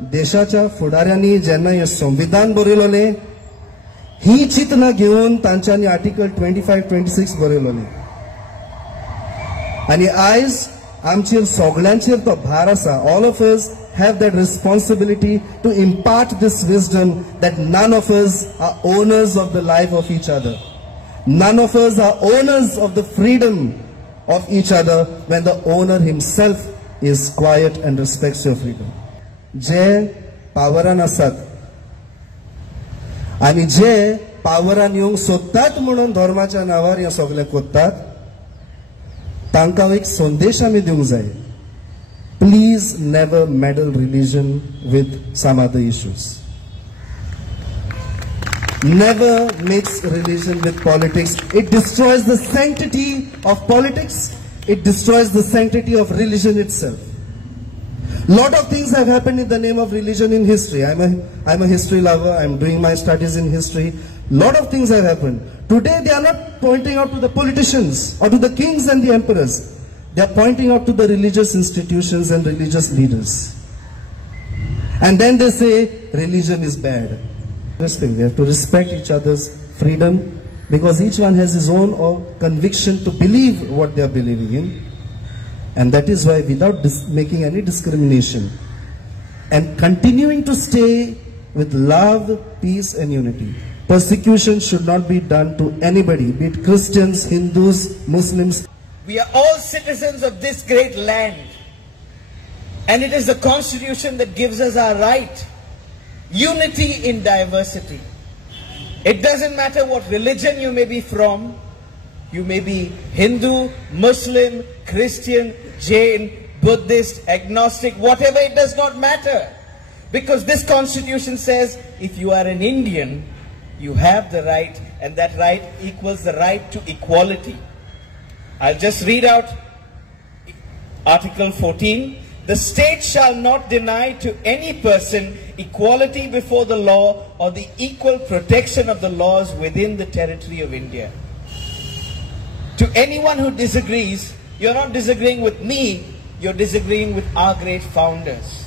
देशाच्या फुडाऱ्यांनी जेन्ना हे संविधान बरयलोले ही चिंतना घेवन तांच्यांनी आर्टिकल 25-26 बरयलोले आणि आयज आमचेर सगळ्यांचेर तो भार आसा. All of us have that responsibility to impart this wisdom that none of us are owners of the life of each other. None of us are owners of the freedom of each other when the owner himself is quiet and respects your freedom. जे पावरान आसात आणि जे पावरान येवंक सोदतात म्हणून धर्माच्या नावार हे सगळे कोत्तात तांकां एक संदेश आमी दिवंक जाय. Please never meddle religion with some other issues. Never mix religion with politics. It destroys the sanctity of politics. It destroys the sanctity of religion itself. Lot of things have happened in the name of religion in history. I'm a history lover. I'm doing my studies in history. Lot of things have happened. Today they are not pointing out to the politicians or to the kings and the emperors. They are pointing out to the religious institutions and religious leaders. And then they say religion is bad. We have to respect each other's freedom because each one has his own conviction to believe what they are believing in. And that is why without making any discrimination and continuing to stay with love, peace and unity, persecution should not be done to anybody, be it Christians, Hindus, Muslims. We are all citizens of this great land, and it is the Constitution that gives us our right. Unity in diversity. It doesn't matter what religion you may be from. You may be Hindu, Muslim, Christian, Jain, Buddhist, agnostic, whatever, it does not matter. Because this Constitution says if you are an Indian, you have the right, and that right equals the right to equality. I'll just read out Article 14. The state shall not deny to any person equality before the law or the equal protection of the laws within the territory of India. To anyone who disagrees, you're not disagreeing with me, you're disagreeing with our great founders.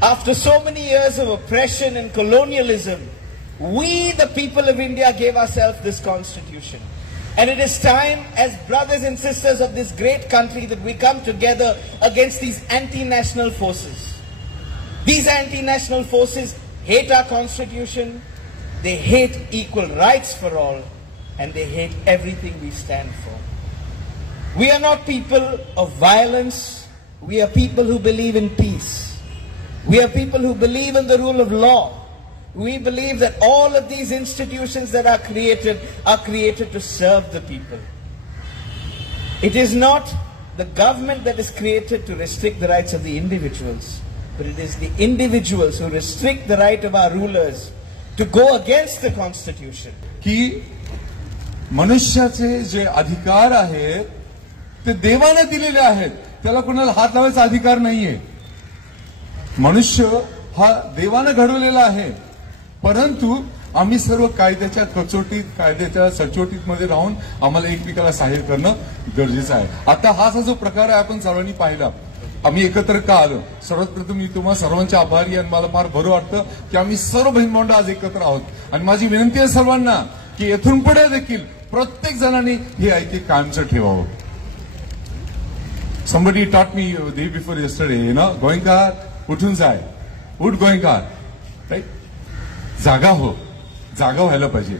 After so many years of oppression and colonialism, we, the people of India, gave ourselves this Constitution. And it is time, as brothers and sisters of this great country, that we come together against these anti-national forces. These anti-national forces hate our Constitution, they hate equal rights for all, and they hate everything we stand for. We are not people of violence, we are people who believe in peace. We are people who believe in the rule of law. We believe that all of these institutions that are created to serve the people. It is not the government that is created to restrict the rights of the individuals, but it is the individuals who restrict the right of our rulers to go against the Constitution. की मनुष्याचे जे अधिकार आहेत ते देवाने दिलेले आहेत, त्याला कोणाला हात लावायचा अधिकार नाहीये. मनुष्य हा देवाने घडवलेला आहे, परंतु आम्ही सर्व कायद्याच्या कचोटीत, कायद्याच्या सचोटीत मध्ये राहून आम्हाला एकमेकाला सहाय्य करणं गरजेचं आहे. आता हा जो प्रकार आहे आपण सर्वांनी पाहिला. आम्ही एकत्र का आलो? सर्वात प्रथम मी तुम्हा सर्वांचे आभारी आणि मला फार बरं वाटतं की आम्ही सर्व बहीण भावंड आज एकत्र आहोत. आणि माझी विनंती आहे सर्वांना की येथून पुढे देखील प्रत्येक जणांनी हे ऐक्य कायमचं ठेवावं. Somebody taught me the day before yesterday, गोयंकार उठून जाय, उठ गोयंकार, राईट? जागा हो, जागा व्हायला पाहिजे.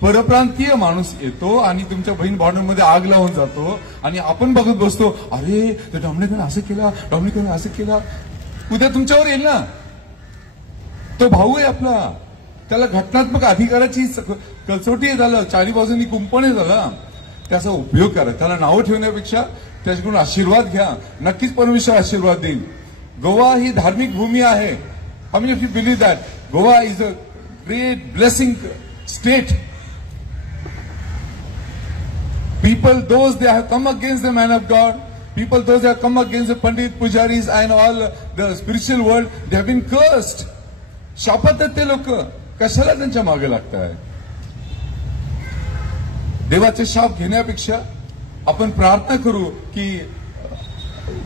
परप्रांतीय माणूस येतो आणि तुमच्या बहीण भावंडांमध्ये आग लावून जातो आणि आपण बघत बसतो, अरे ते डॉमिनिकन असं केला, डॉमिनिकन असं केला. उद्या तुमच्यावर येईल ना. तो भाऊ आहे आपला, त्याला घटनात्मक अधिकाराची कसोटी झालं, चारी बाजूंनी कुंपणे झाला. त्याचा उपयोग करा. त्याला नावं ठेवण्यापेक्षा त्याच्याकडून आशीर्वाद घ्या. नक्कीच परमेश्वर आशीर्वाद देईल. गोवा ही धार्मिक भूमी आहे. How many of you believe that? Goa is a great blessing state. People, those they have come against the man of God, people, those that have come against the Pandit, Pujaris and all the spiritual world, they have been cursed. शापात ते लोक कशाला त्यांच्या मागे लागतात? देवाचे शाप घेण्यापेक्षा आपण प्रार्थना करू की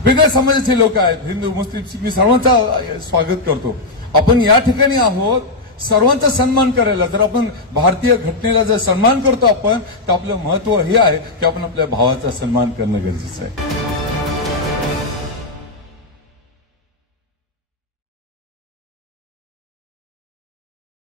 वेगळ्या समाजाचे लोक आहेत, हिंदू मुस्लिम मी सर्वांचा स्वागत करतो. आपण या ठिकाणी आहोत सर्वांचा सन्मान करायला. जर आपण भारतीय घटनेला जर सन्मान करतो आपण, तर आपलं महत्व हे आहे की आपण आपल्या भावाचा सन्मान करणं गरजेचं आहे.